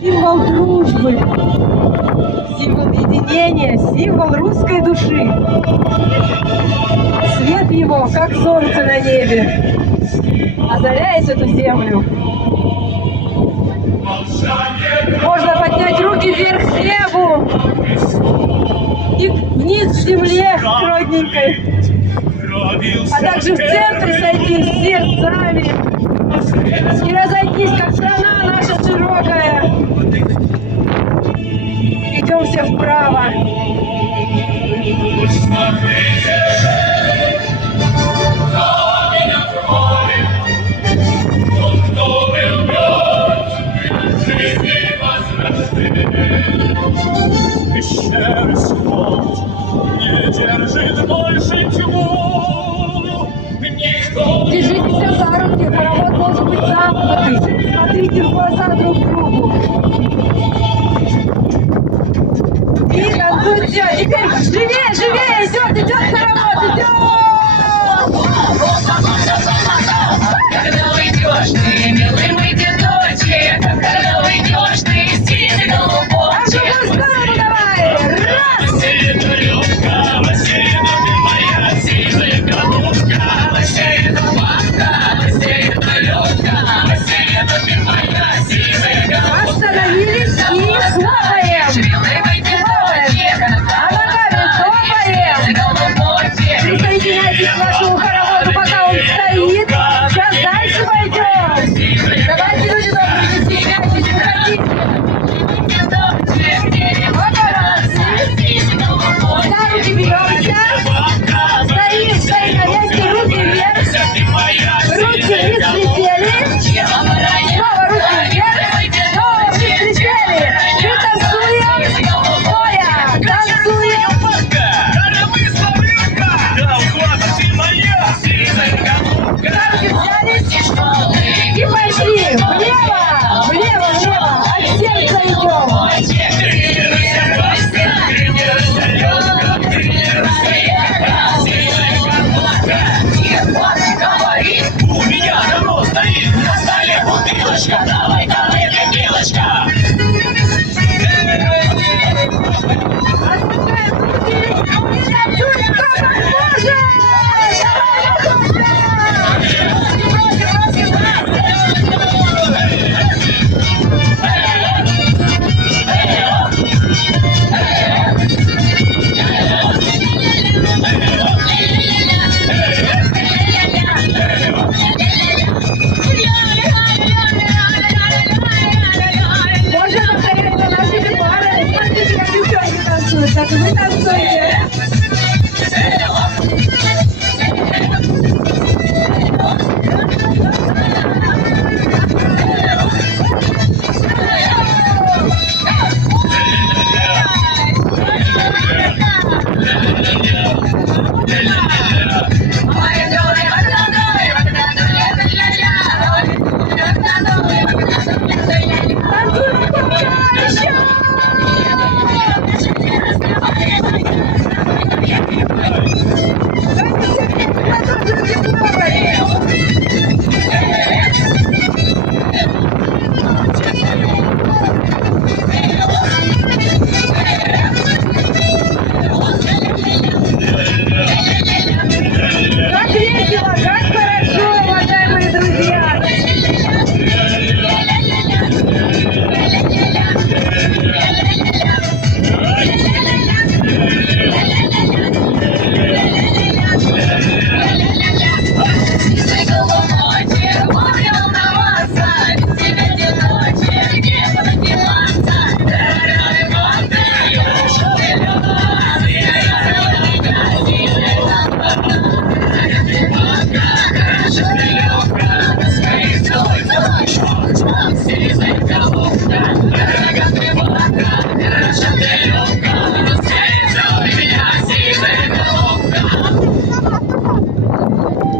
Символ дружбы, символ единения, символ русской души. Свет его, как солнце на небе, озаряет эту землю. Можно поднять руки вверх к небу и вниз к земле родненькой, а также в центре сойтись сердцами и разойтись, как страна наша широкая. Идем все вправо. Пещеры свод не держит больше тьму. Никто не... Держитесь все за руки, хоровод должен быть замкнутый. Смотрите в глаза друг другу. И танцуйте. Теперь живее, живее идет